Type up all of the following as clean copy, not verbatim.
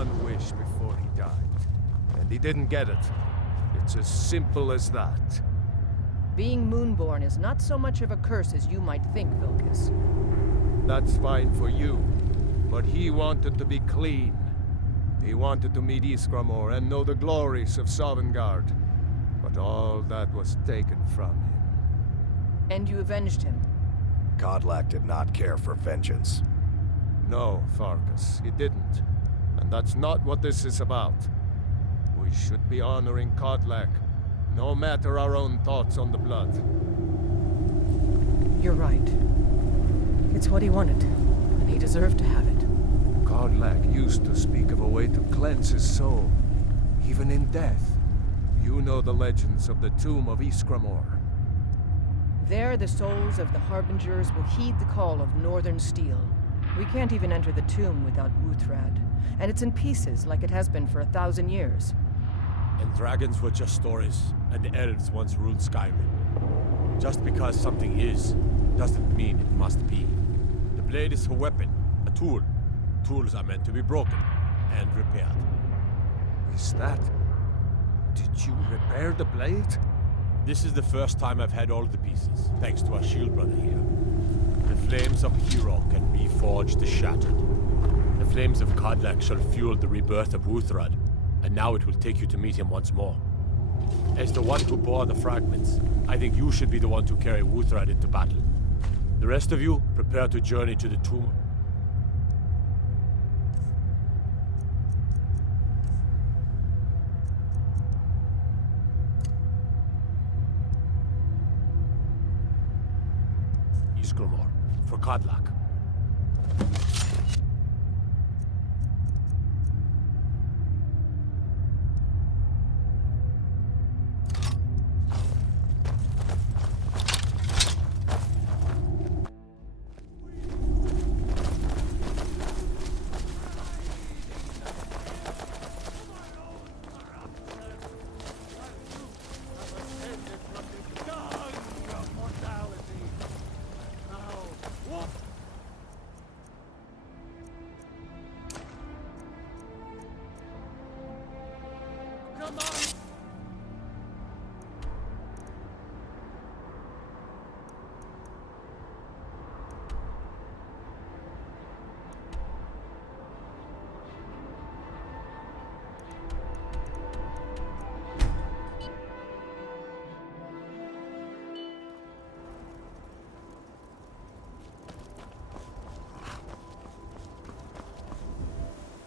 one wish before he died, and he didn't get it. It's as simple as that. Being Moonborn is not so much of a curse as you might think, Vilcus. That's fine for you, but he wanted to be clean. He wanted to meet Iskramor and know the glories of Sovngarde, but all that was taken from him. And you avenged him. Kodlak did not care for vengeance. No, Farkas, he didn't. And that's not what this is about. We should be honoring Kodlak, no matter our own thoughts on the blood. You're right. It's what he wanted, and he deserved to have it. Kodlak used to speak of a way to cleanse his soul, even in death. You know the legends of the tomb of Iskramor. There, the souls of the Harbingers will heed the call of Northern Steel. We can't even enter the tomb without Wuthrad, and it's in pieces like it has been for 1,000 years. And dragons were just stories, and elves once ruled Skyrim. Just because something is, doesn't mean it must be. The blade is a weapon, a tool. Tools are meant to be broken and repaired. Is that... Did you repair the blade? This is the first time I've had all the pieces, thanks to our shield brother here. The flames of Hero can reforge the shattered. The flames of Kodlak shall fuel the rebirth of Wuthrad, and now it will take you to meet him once more. As the one who bore the fragments, I think you should be the one to carry Wuthrad into battle. The rest of you, prepare to journey to the tomb. Iskramor, for Kodlak.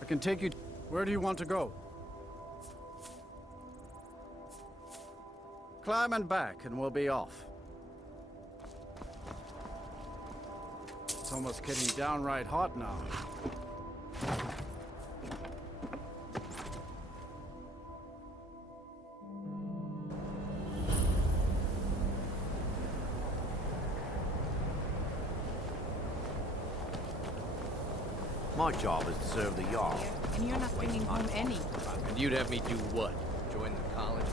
I can take you... Where do you want to go? Climb and back, and we'll be off. It's almost getting downright hot now. My job is to serve the Jarl. And you're not bringing home any. And you'd have me do what? Join the college?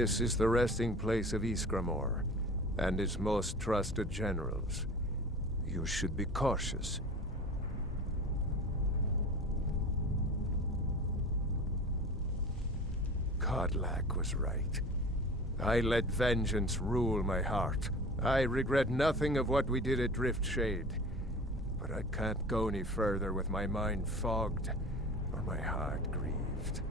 This is the resting place of Ysgramor, and its most trusted generals. You should be cautious. Kodlak was right. I let vengeance rule my heart. I regret nothing of what we did at Driftshade. But I can't go any further with my mind fogged or my heart grieved.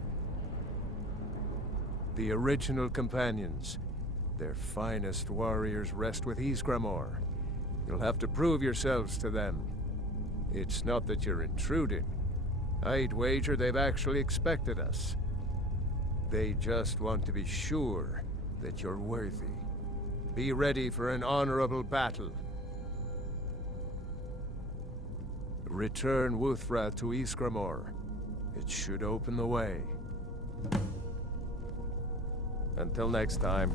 The original companions, their finest warriors, rest with Ysgramor. You'll have to prove yourselves to them. It's not that you're intruding. I'd wager they've actually expected us. They just want to be sure that you're worthy. Be ready for an honorable battle. Return Wuthra to Ysgramor. It should open the way. Until next time.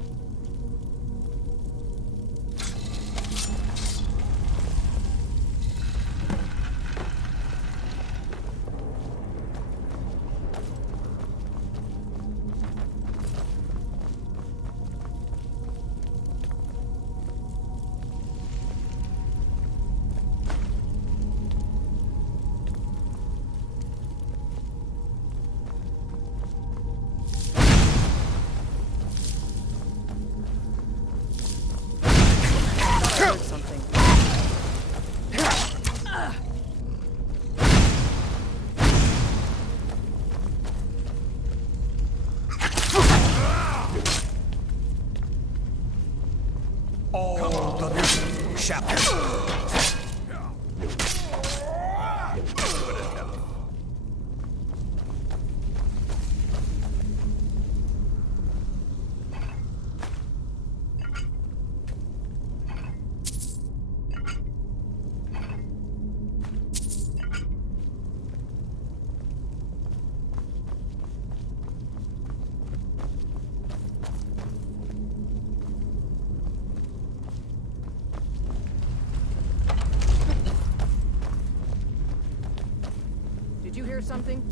Did you hear something?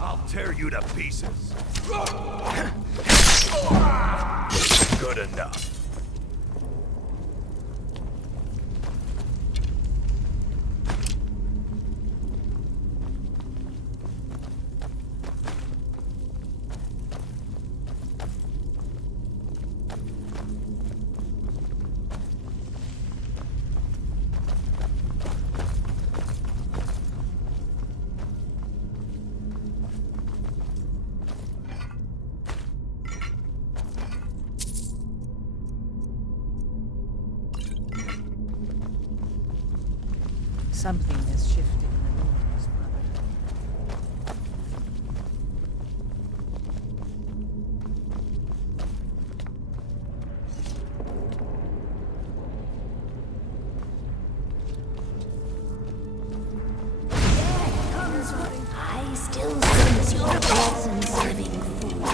I'll tear you to pieces. Good enough. Something has shifted in the north, brother. I still sense your presence, living fool.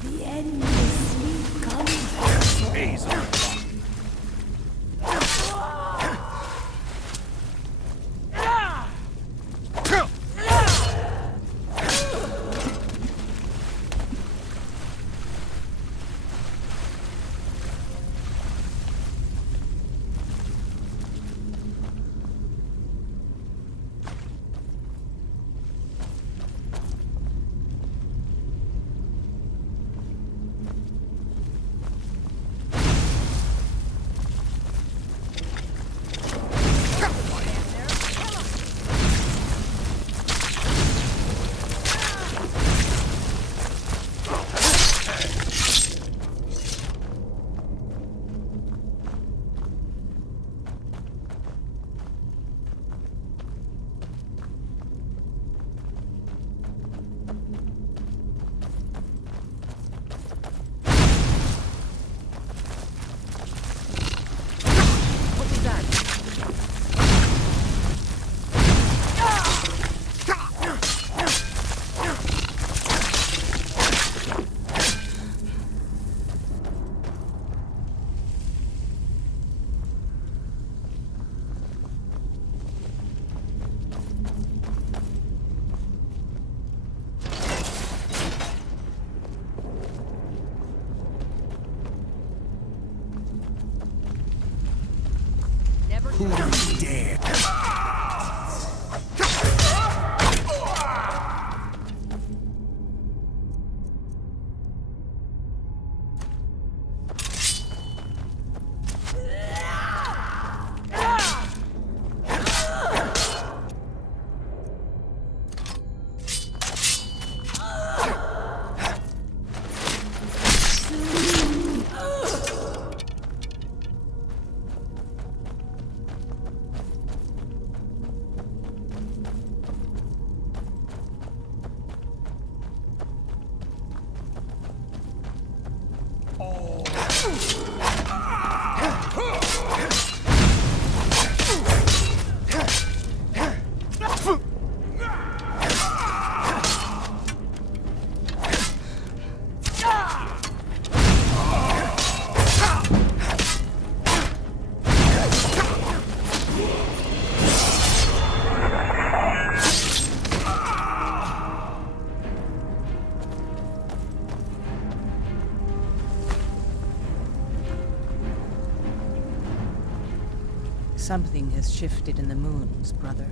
The end is sweet coming. Who dare? Something has shifted in the moons, brother.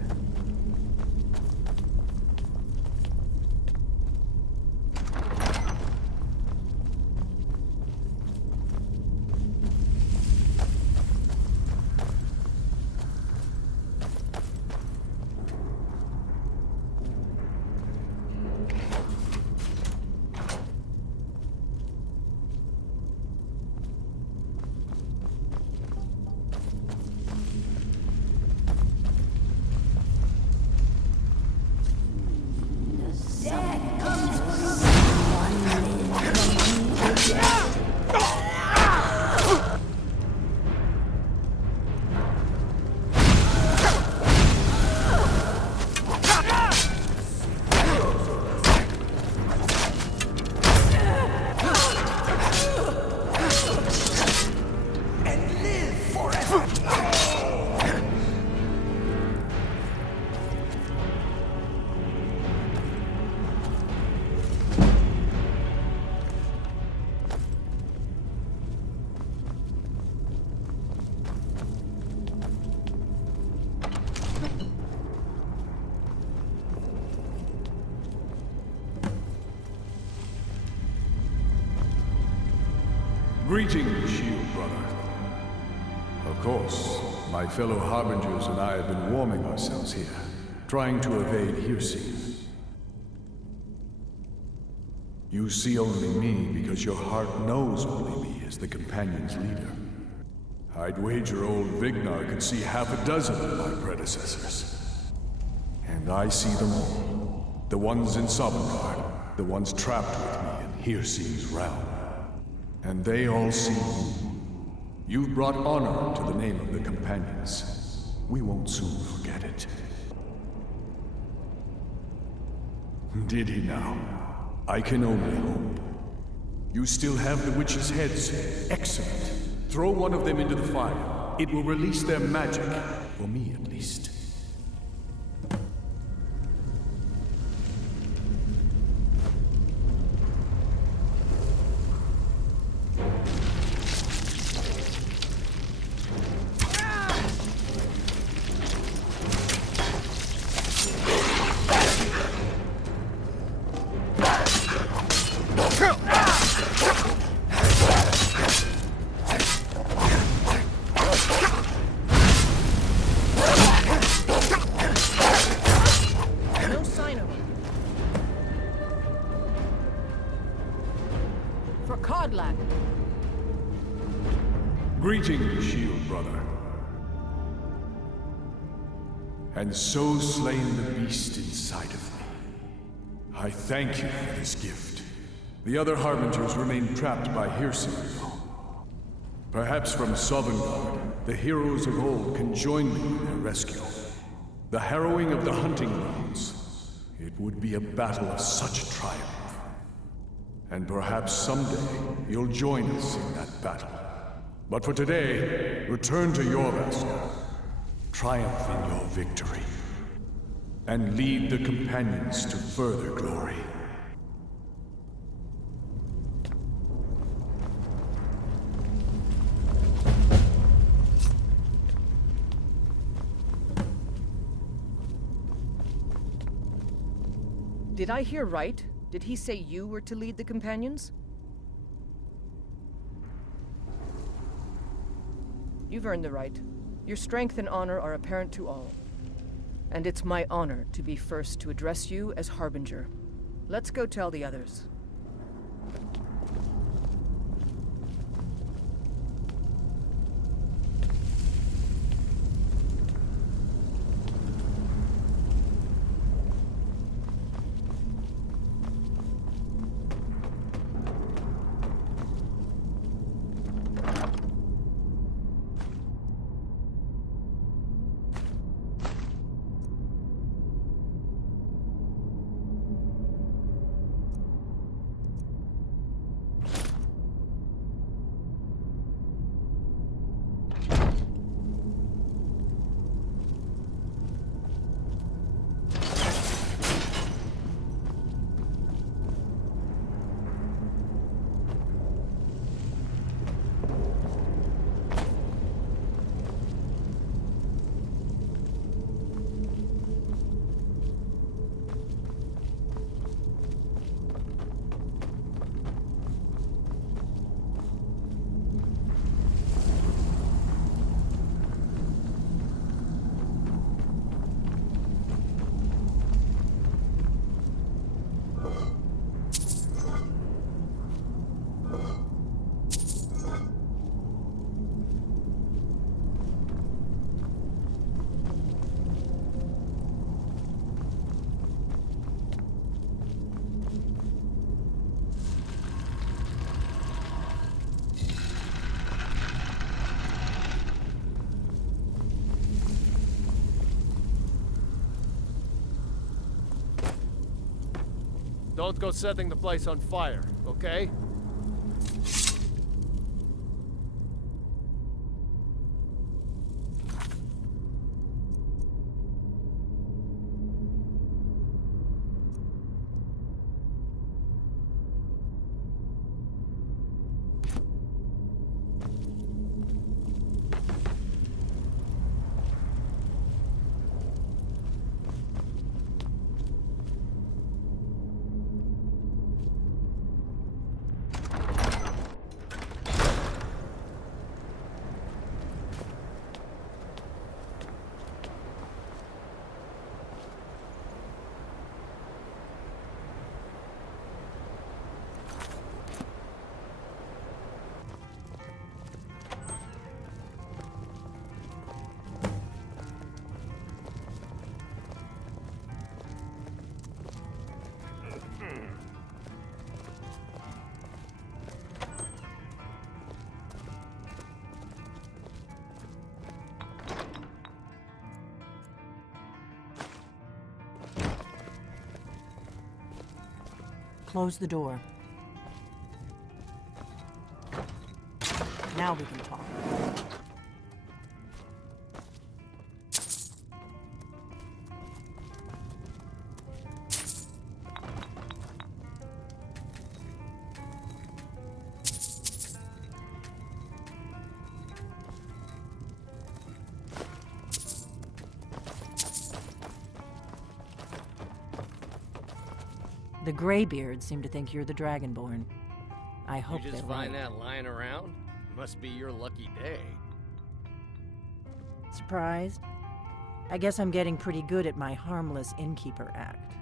Greetings, Shield Brother. Of course, my fellow Harbingers and I have been warming ourselves here, trying to evade Hircine. You see only me because your heart knows only me as the Companion's leader. I'd wager old Vignar could see half a dozen of my predecessors. And I see them all. The ones in Sovngarde, the ones trapped with me in Hircine's realm. And they all see you. You've brought honor to the name of the Companions. We won't soon forget it. Did he now? I can only hope. You still have the witches' heads. Excellent. Throw one of them into the fire. It will release their magic. For me, at least. Greetings, Shield Brother. And so slain the beast inside of me. I thank you for this gift. The other Harbingers remain trapped by Hircine. Perhaps from Sovngarde, the heroes of old can join me in their rescue. The harrowing of the hunting grounds. It would be a battle of such triumph. And perhaps someday you'll join us in that battle. But for today, return to Jorvaskr. Triumph in your victory. And lead the Companions to further glory. Did I hear right? Did he say you were to lead the companions? You've earned the right. Your strength and honor are apparent to all. And it's my honor to be first to address you as Harbinger. Let's go tell the others. Don't go setting the place on fire, okay? Close the door. Now we can talk. The Greybeards seem to think you're the Dragonborn. I hope You just they're find right. that lying around? Must be your lucky day. Surprised? I guess I'm getting pretty good at my harmless innkeeper act.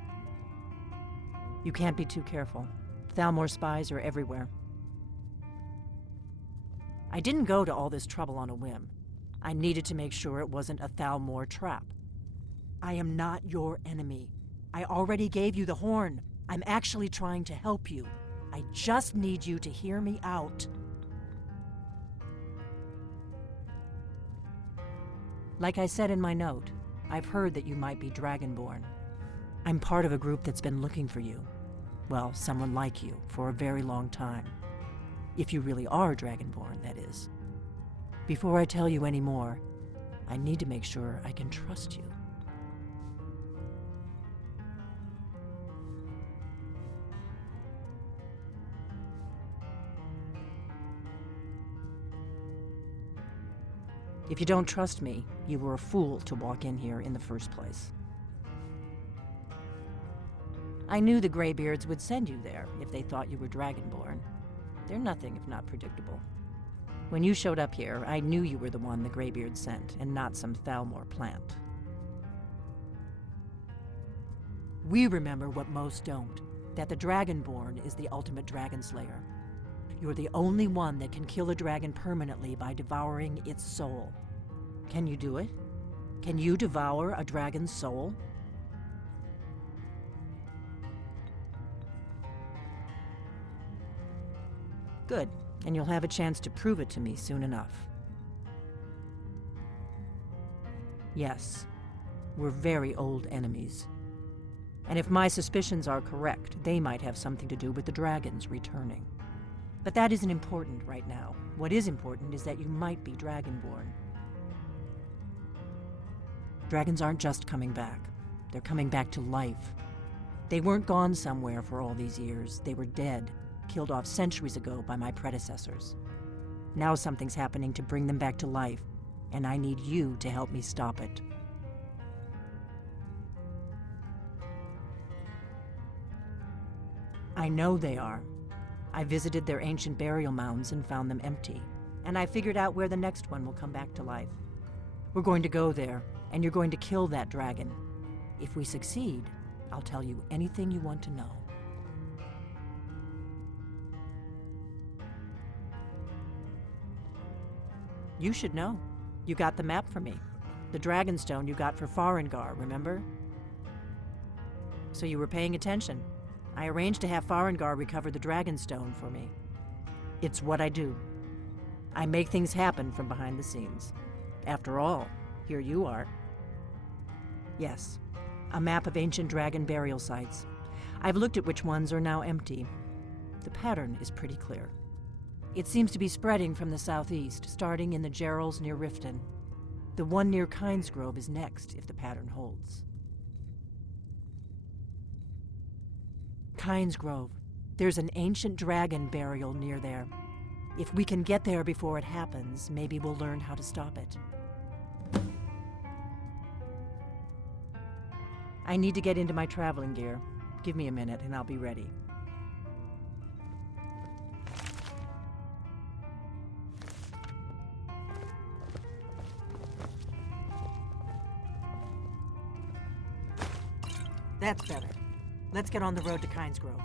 You can't be too careful. Thalmor spies are everywhere. I didn't go to all this trouble on a whim. I needed to make sure it wasn't a Thalmor trap. I am not your enemy. I already gave you the horn. I'm actually trying to help you. I just need you to hear me out. Like I said in my note, I've heard that you might be Dragonborn. I'm part of a group that's been looking for you. Well, someone like you, for a very long time. If you really are Dragonborn, that is. Before I tell you any more, I need to make sure I can trust you. If you don't trust me, you were a fool to walk in here in the first place. I knew the Greybeards would send you there if they thought you were Dragonborn. They're nothing if not predictable. When you showed up here, I knew you were the one the Greybeards sent, and not some Thalmor plant. We remember what most don't, that the Dragonborn is the ultimate dragon slayer. You're the only one that can kill a dragon permanently by devouring its soul. Can you do it? Can you devour a dragon's soul? Good, and you'll have a chance to prove it to me soon enough. Yes, we're very old enemies. And if my suspicions are correct, they might have something to do with the dragons returning. But that isn't important right now. What is important is that you might be Dragonborn. Dragons aren't just coming back. They're coming back to life. They weren't gone somewhere for all these years. They were dead, killed off centuries ago by my predecessors. Now something's happening to bring them back to life, and I need you to help me stop it. I know they are. I visited their ancient burial mounds and found them empty, and I figured out where the next one will come back to life. We're going to go there, and you're going to kill that dragon. If we succeed, I'll tell you anything you want to know. You should know. You got the map for me. The Dragonstone you got for Farengar, remember? So you were paying attention. I arranged to have Farengar recover the Dragonstone for me. It's what I do. I make things happen from behind the scenes. After all, here you are. Yes, a map of ancient dragon burial sites. I've looked at which ones are now empty. The pattern is pretty clear. It seems to be spreading from the southeast, starting in the Gerals near Riften. The one near Kynesgrove is next, if the pattern holds. Kynesgrove. There's an ancient dragon burial near there. If we can get there before it happens, maybe we'll learn how to stop it. I need to get into my traveling gear. Give me a minute and I'll be ready. That's better. Let's get on the road to Kynesgrove.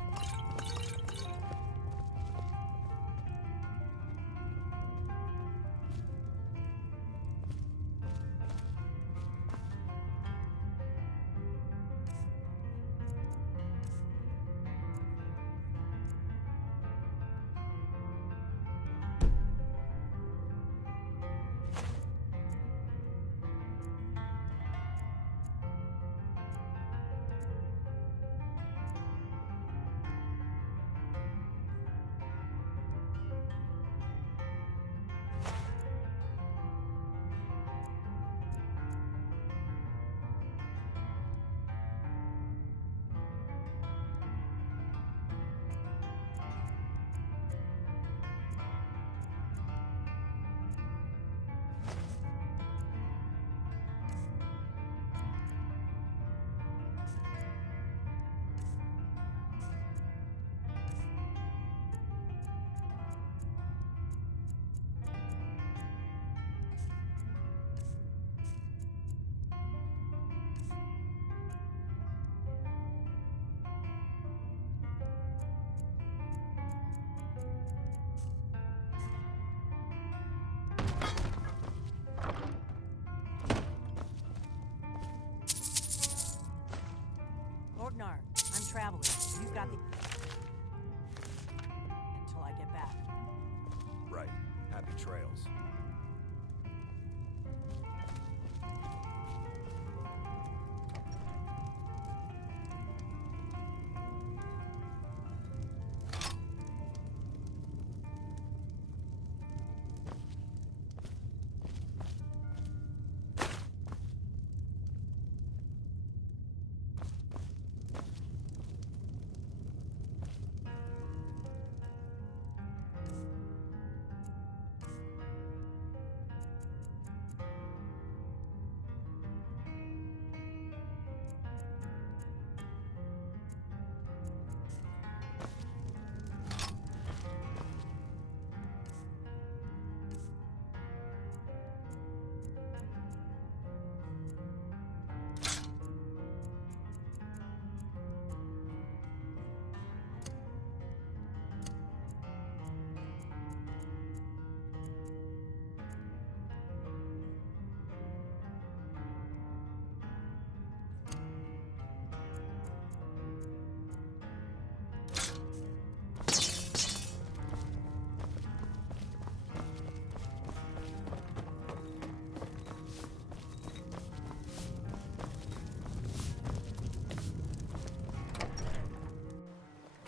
Orgnar, I'm traveling. You've got the... until I get back. Right. Happy trails.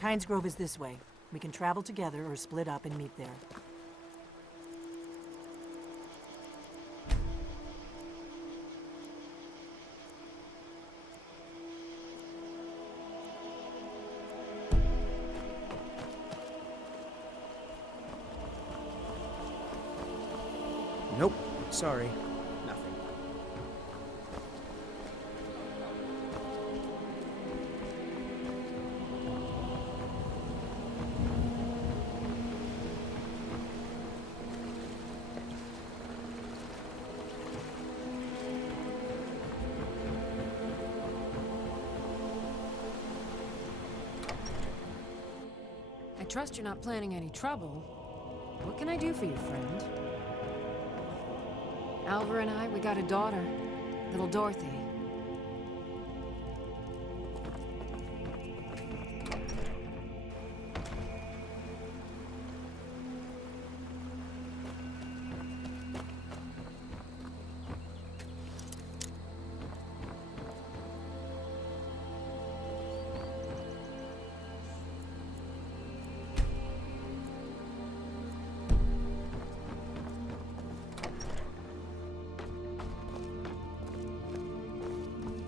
Kynes Grove is this way. We can travel together or split up and meet there. Nope. Sorry. Nothing. I trust you're not planning any trouble. What can I do for you, friend? Alvar and I, we got a daughter, little Dorothy.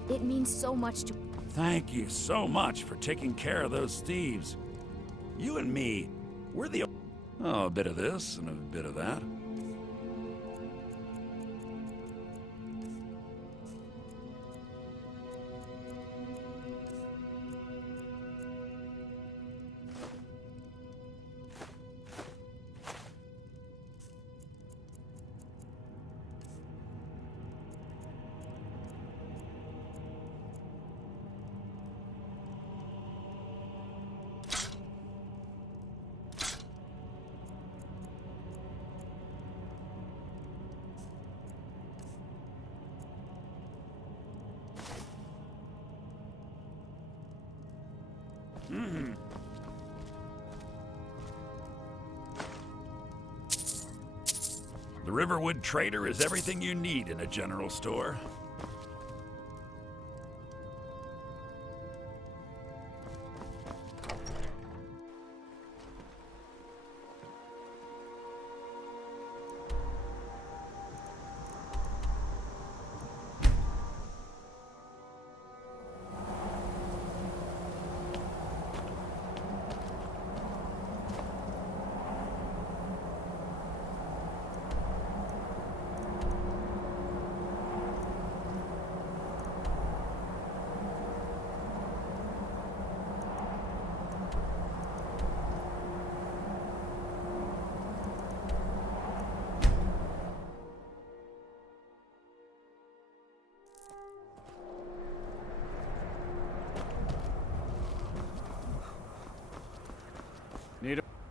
It means so much to... Thank you so much for taking care of those thieves. You and me, we're the... Oh, a bit of this and a bit of that. The Riverwood Trader is everything you need in a general store.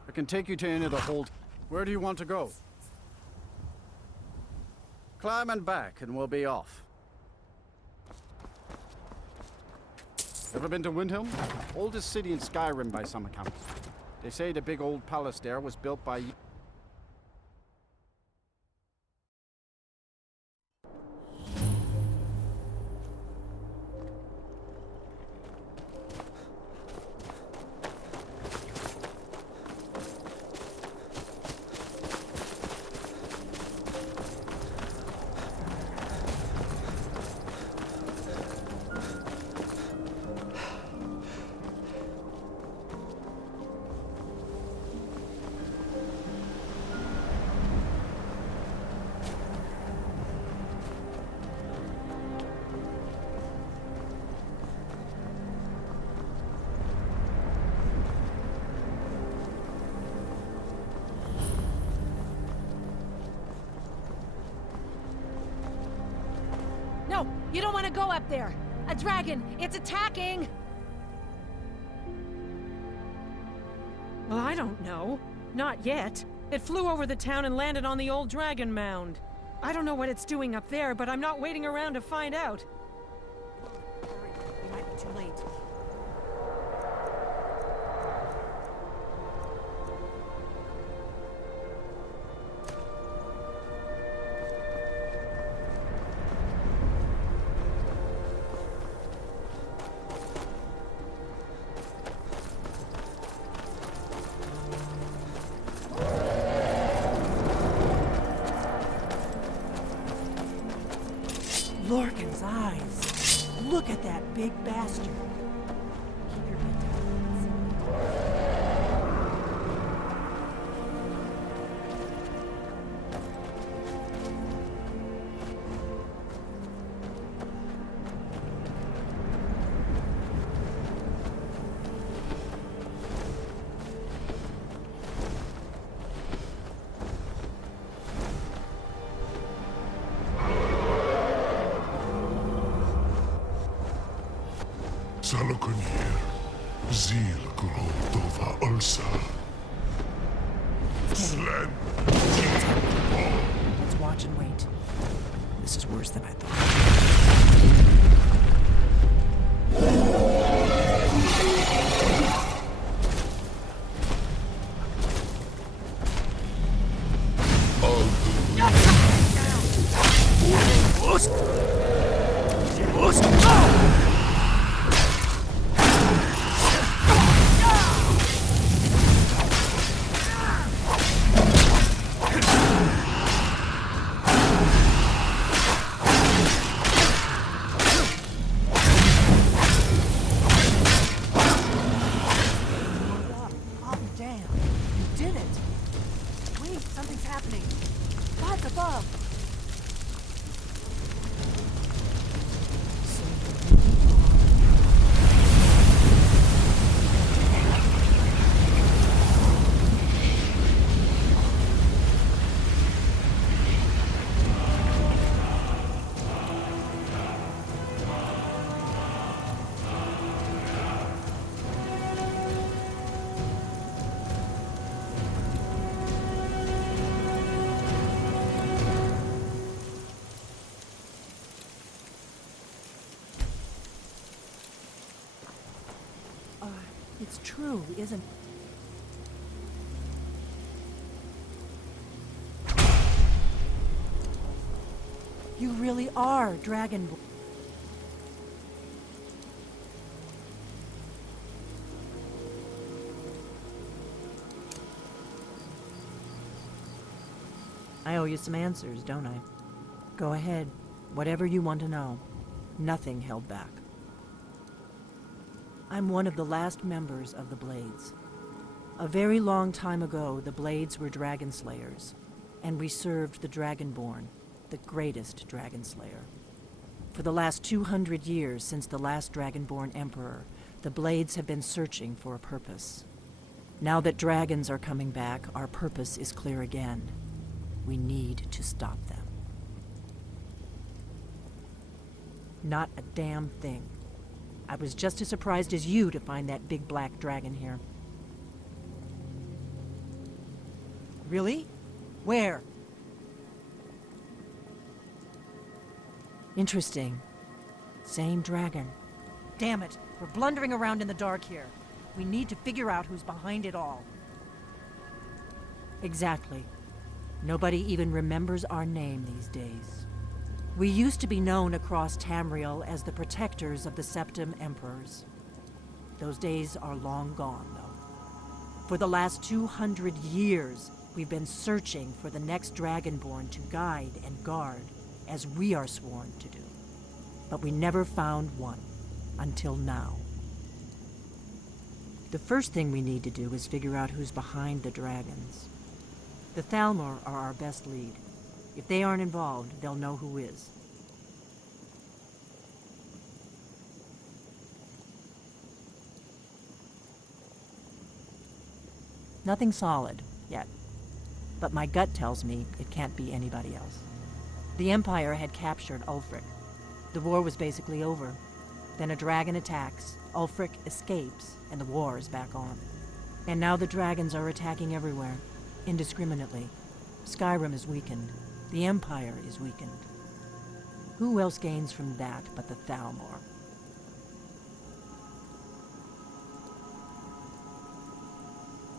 I can take you to any of the hold. Where do you want to go? Climb and back, and we'll be off. Ever been to Windhelm? Oldest city in Skyrim by some accounts. They say the big old palace there was built by... No, you don't want to go up there. A dragon, it's attacking! Well, I don't know. Not yet. It flew over the town and landed on the old dragon mound. I don't know what it's doing up there, but I'm not waiting around to find out. Hurry, we might be too late. Look at that big bastard. Keep your head down. Salokunir, Zil Gulodova Ulsa. Slen. Let's watch and wait. This is worse than I thought. It's true, isn't it? You really are Dragonborn. I owe you some answers, don't I? Go ahead. Whatever you want to know. Nothing held back. I'm one of the last members of the Blades. A very long time ago, the Blades were dragon slayers, and we served the Dragonborn, the greatest dragon slayer. For the last 200 years since the last Dragonborn Emperor, the Blades have been searching for a purpose. Now that dragons are coming back, our purpose is clear again. We need to stop them. Not a damn thing. I was just as surprised as you to find that big black dragon here. Really? Where? Interesting. Same dragon. Damn it, we're blundering around in the dark here. We need to figure out who's behind it all. Exactly. Nobody even remembers our name these days. We used to be known across Tamriel as the protectors of the Septim Emperors. Those days are long gone, though. For the last 200 years, we've been searching for the next Dragonborn to guide and guard, as we are sworn to do. But we never found one, until now. The first thing we need to do is figure out who's behind the dragons. The Thalmor are our best lead. If they aren't involved, they'll know who is. Nothing solid, yet. But my gut tells me it can't be anybody else. The Empire had captured Ulfric. The war was basically over. Then a dragon attacks, Ulfric escapes, and the war is back on. And now the dragons are attacking everywhere, indiscriminately. Skyrim is weakened. The Empire is weakened. Who else gains from that but the Thalmor?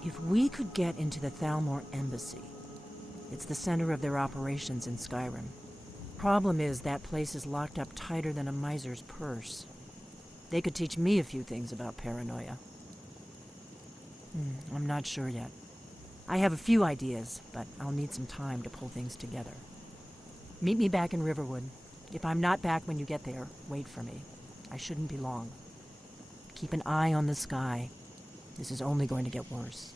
If we could get into the Thalmor embassy, it's the center of their operations in Skyrim. Problem is, that place is locked up tighter than a miser's purse. They could teach me a few things about paranoia. I'm not sure yet. I have a few ideas, but I'll need some time to pull things together. Meet me back in Riverwood. If I'm not back when you get there, wait for me. I shouldn't be long. Keep an eye on the sky. This is only going to get worse.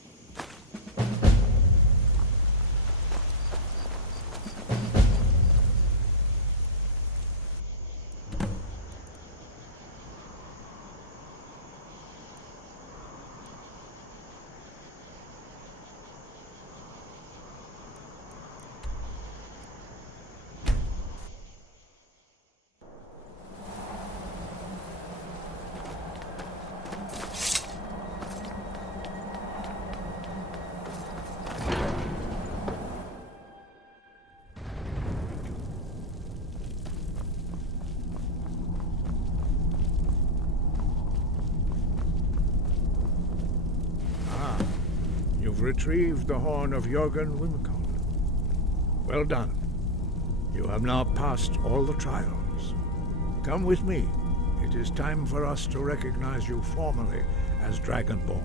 You've retrieved the horn of Jörgen Wimkon. Well done. You have now passed all the trials. Come with me. It is time for us to recognize you formally as Dragonborn.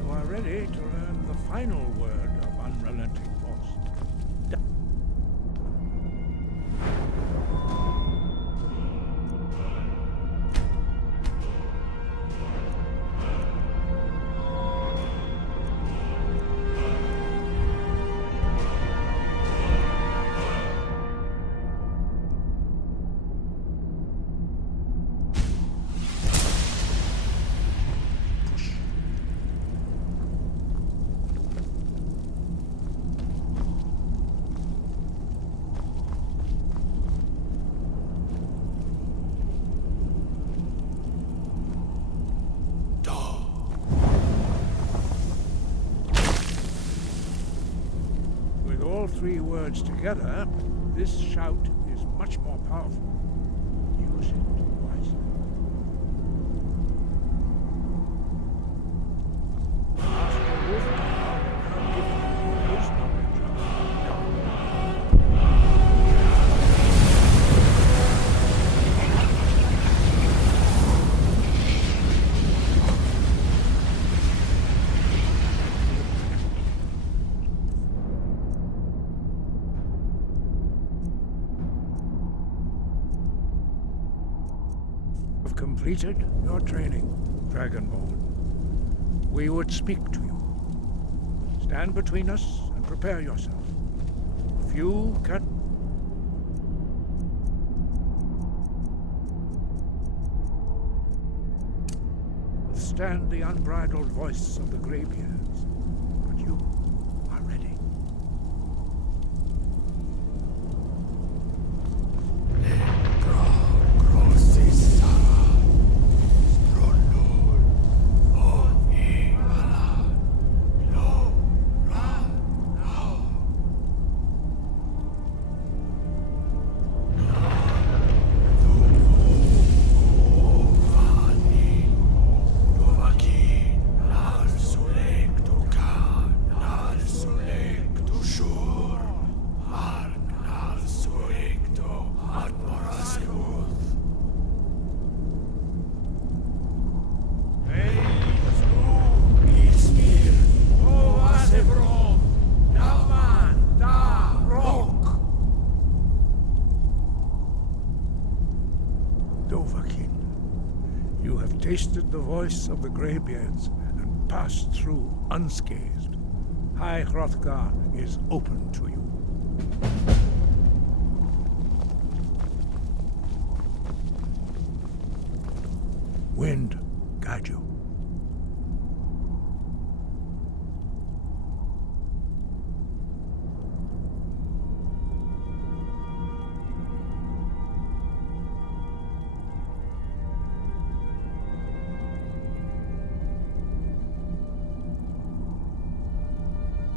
You are ready to learn the final word of unrelenting force. All three words together, this shout is much more powerful. Use it wisely. Master Wolfgar will now give you his knowledge of completed your training, Dragonborn. We would speak to you. Stand between us and prepare yourself. If you can... withstand the unbridled voice of the Greybeards, but you are ready. You have tasted the voice of the Greybeards and passed through unscathed. High Hrothgar is open to you. Wind, guide you.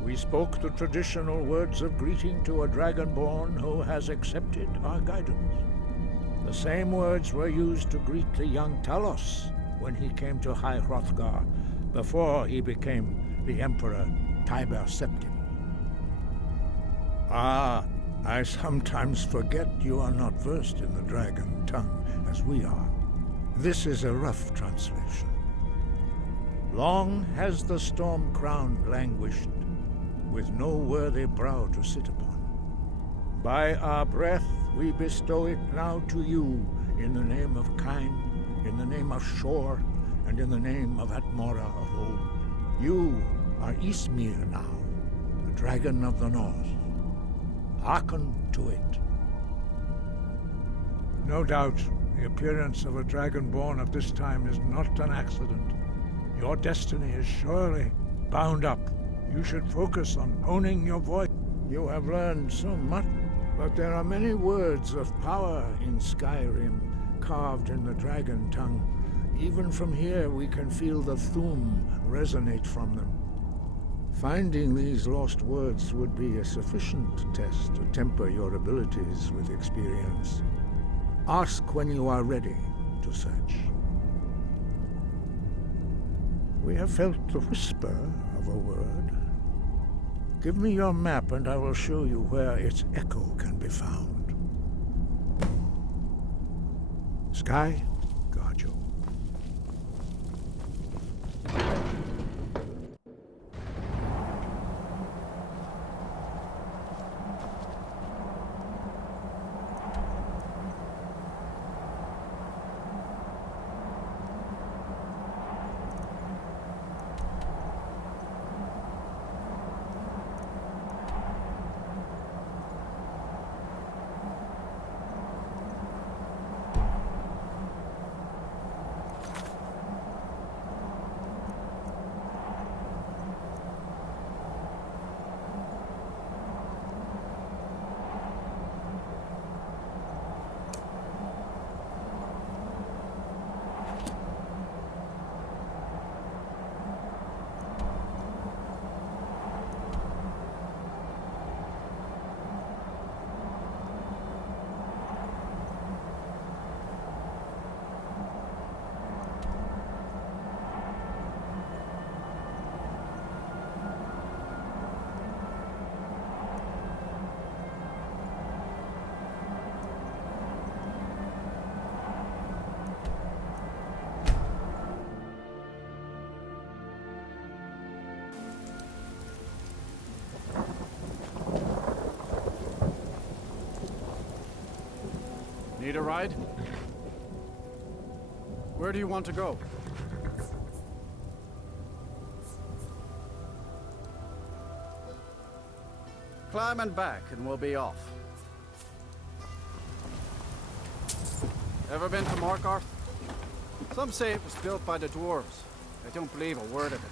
We spoke the traditional words of greeting to a Dragonborn who has accepted our guidance. The same words were used to greet the young Talos when he came to High Hrothgar before he became the Emperor Tiber Septim. Ah, I sometimes forget you are not versed in the dragon tongue as we are. This is a rough translation. Long has the storm crown languished, with no worthy brow to sit upon. By our breath we bestow it now to you, in the name of Kain, in the name of Shor, and in the name of Atmora of old. You are Ismir now, the dragon of the north. Hearken to it. No doubt, the appearance of a dragonborn at this time is not an accident. Your destiny is surely bound up. You should focus on honing your voice. You have learned so much, but there are many words of power in Skyrim, carved in the dragon tongue. Even from here, we can feel the Thum resonate from them. Finding these lost words would be a sufficient test to temper your abilities with experience. Ask when you are ready to search. We have felt the whisper of a word. Give me your map and I will show you where its echo can be found. Sky, guard you. Need a ride? Where do you want to go? Climb and back and we'll be off. Ever been to Markarth? Some say it was built by the dwarves. I don't believe a word of it.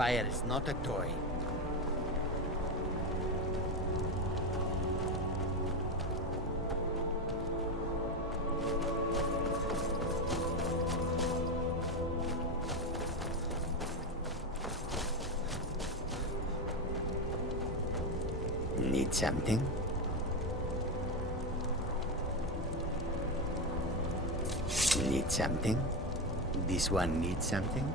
Fire is not a toy. Need something? Need something? This one needs something?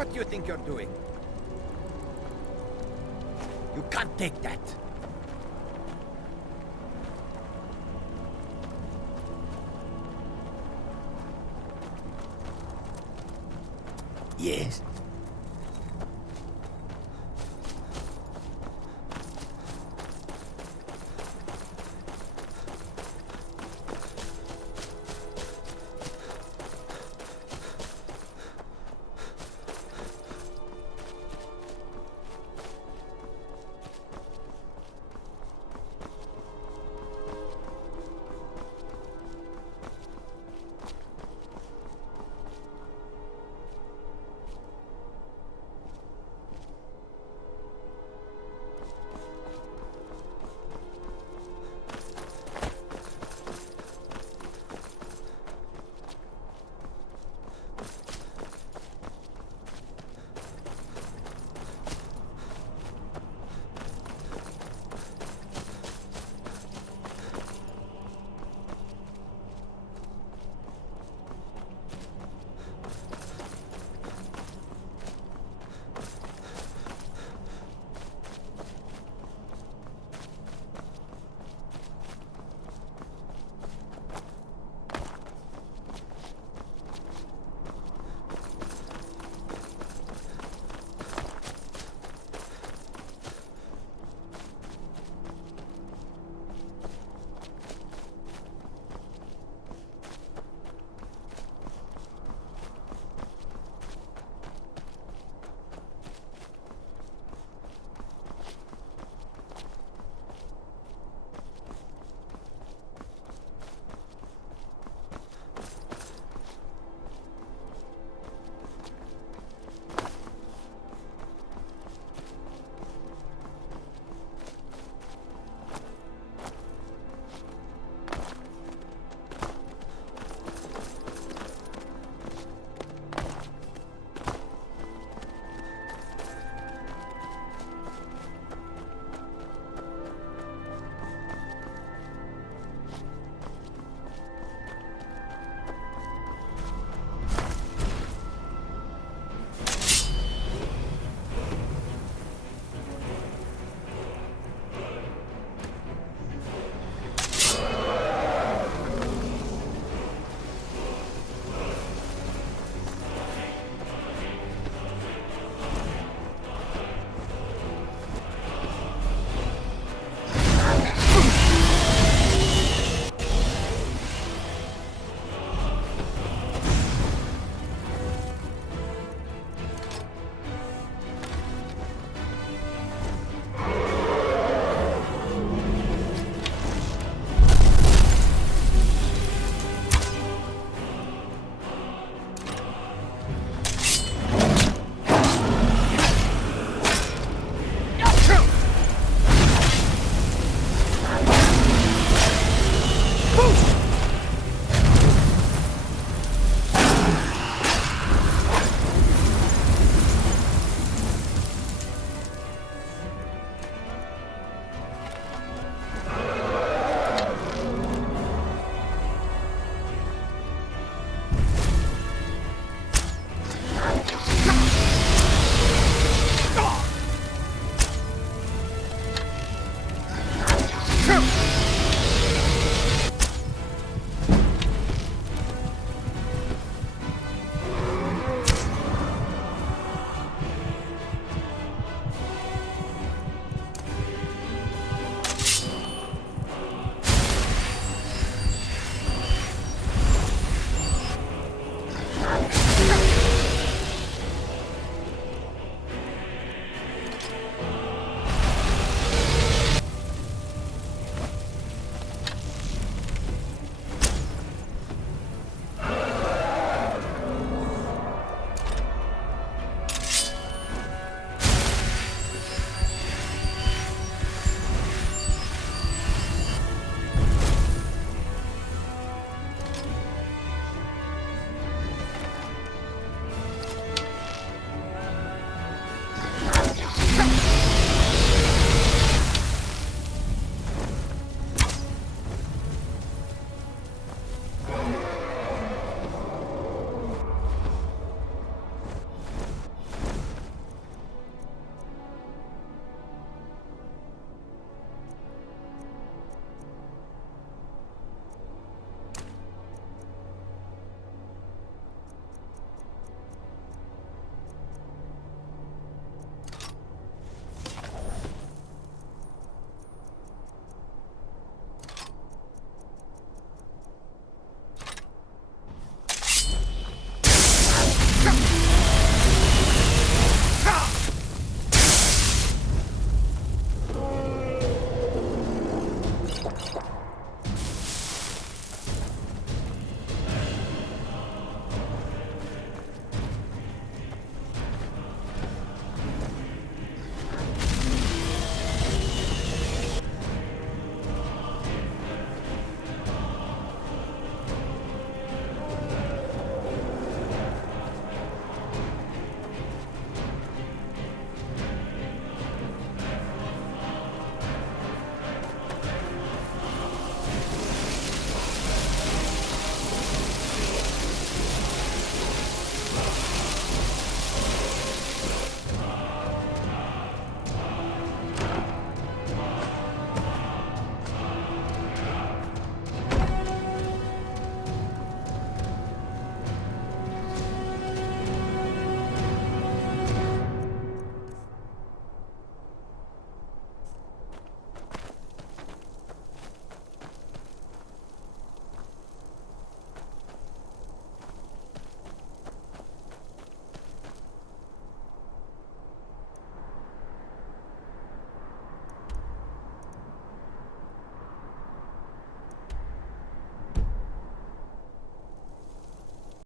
What do you think you're doing? You can't take that. Yes?